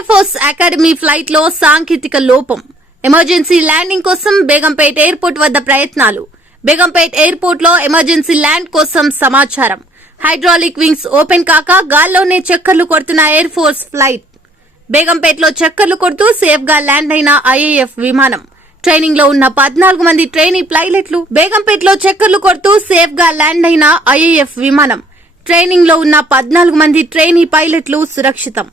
Air force academy flight లో సాంకేతిక లోపం. ఎమర్జెన్సీ ల్యాండింగ్ కోసం బేగంపేట్ ఎయిర్పోర్ట్ వద్ద ప్రయత్నాలు. బేగంపేట్ ఎయిర్పోర్ట్ లో ఎమర్జెన్సీ ల్యాండ్ కోసం సమాచారం. హైడ్రాలిక్ వింగ్స్ ఓపెన్ కాక గాల్లోనే చక్కర్లు కొడుతున్న ఎయిర్ ఫోర్స్ ఫ్లైట్. బేగంపేట్ లో చక్కర్లు కొడుతూ సేఫ్ గా ల్యాండ్ అయిన ఐఏఎఫ్ విమానం. ట్రైనింగ్ లో ఉన్న 14 మంది ట్రైనీ పైలట్లు. బేగంపేట్ లో చక్కర్లు కొడుతూ సేఫ్ గా ల్యాండ్ అయిన ఐఏఎఫ్ విమానం. ట్రైనింగ్ లో ఉన్న 14 మంది ట్రైనీ పైలట్లు సురక్షితం.